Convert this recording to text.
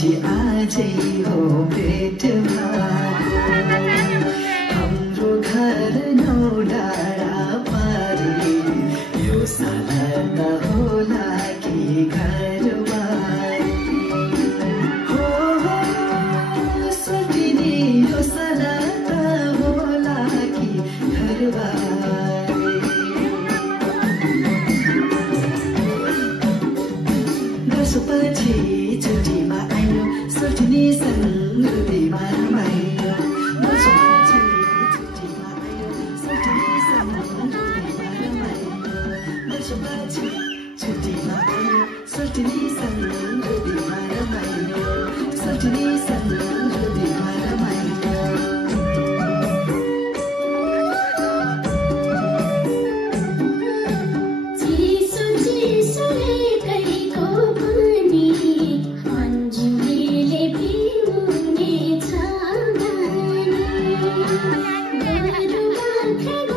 पछि आजै हो भेट भएको हाम्रो घर नौ डाँडा पारी यो साला त होला कि घरबारी हो सोचिने यो साला त होला कि घरबारी वर्षपछि छुट्टीमा आयो सोच्नेसँग हृदयमा रमाइलो वर्षपछि छुट्टीमा आयो सोच्नेसँग हृदयमा रमाइलो वर्षपछि छुट्टीमा आयो सोच्नेसँग हृदयमा रमाइलो सोच्नेसँग हृदयमा रमाइलो Thank you.